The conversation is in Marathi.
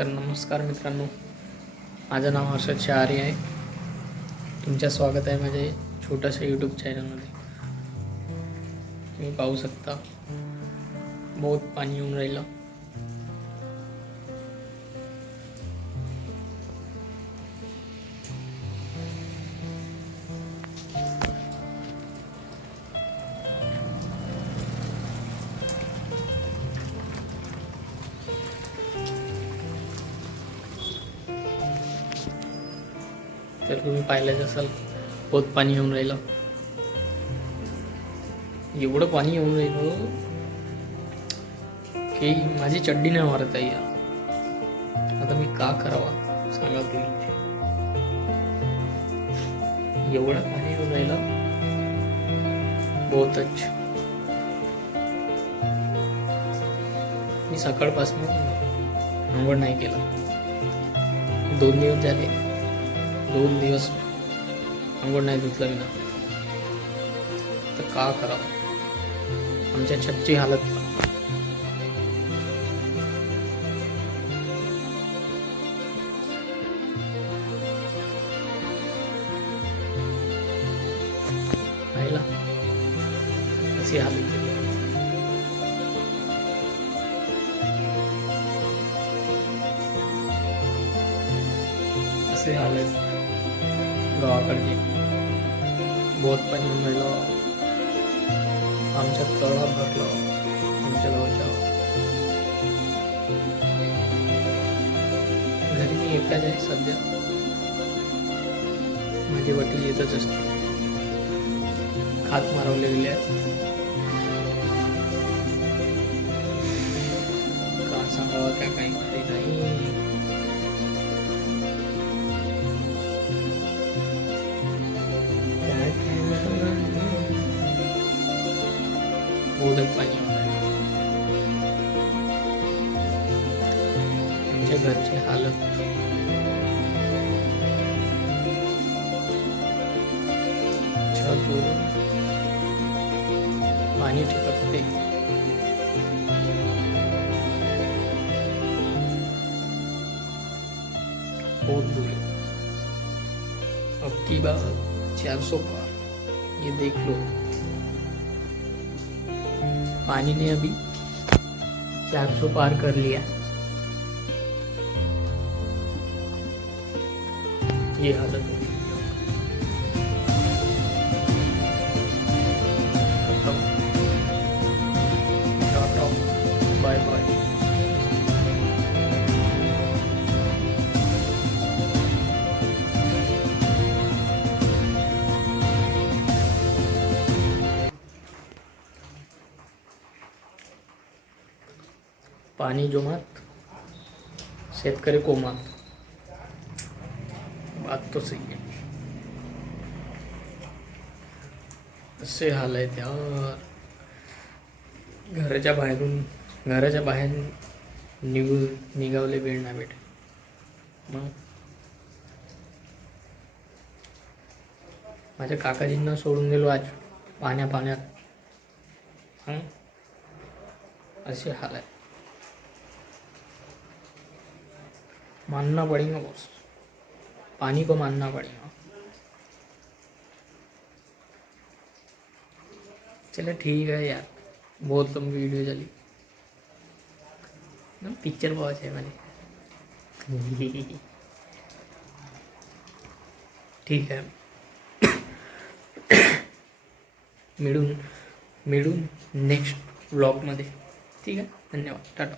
तर नमस्कार मित्रांनो, माझं नाव हर्षद शहारी आहे. तुमचं स्वागत आहे माझ्या छोट्याशा यूट्यूब चॅनलमध्ये. तुम्ही पाहू शकता बहुत पाणी येऊन राहिलं. तर तुम्ही पाहिलंच असाल, बहुत पाणी येऊन राहिलं. एवढं पाणी येऊन राहिलं की माझी चड्डी नाही मारत आहे. आता मी का करावा सांगा तुम्ही. एवढं पाणी येऊन राहिलं बहुतच. मी सकाळपासून आंघोळ नाही केलं. 2 दिवस झाले. 2 दिवस आंघोळ नाही धुतलं मी ना. तर का करावं. आमच्या छतची हालत पाहिला अशी हालत. असे हालत गावाकडचे. बहुत पाणी येऊन राहिलं. आमच्या तळा भरलं आमच्या गावच्या. घरी मी एकटाच आहे सध्या. माझे वडील येतच असते. खात मारवले गेले आहेत. का सांगावं काय काही खरी नाही. ओढत पाणी आमच्या घरची हालत. छतवरून पाणी ठिपकते. बहुत बुरे. अब की बार 400 पार. ये देख लो. पानी ने अभी 400 पार कर लिया. ये हालत है. खत्म. Tata bye bye. पाणी जोमात शेतकरी कोमात. बात तो सही है. असे हाल आहेत यार. घराच्या बाहेर निघावले वेळ नाही भेटे. मग माझ्या काकाजींना सोडून दिलो आज पाण्यात. असे हाल आहे. मानना पड़ेगा बॉस. पानी को मानना पड़ेगा. चलो ठीक है यार, बहुत लंबी वीडियो चली ना. पिक्चर बहुत है मैंने. ठीक है. मिळून नेक्स्ट व्लॉगमध्ये. ठीक आहे. धन्यवाद. टाटा.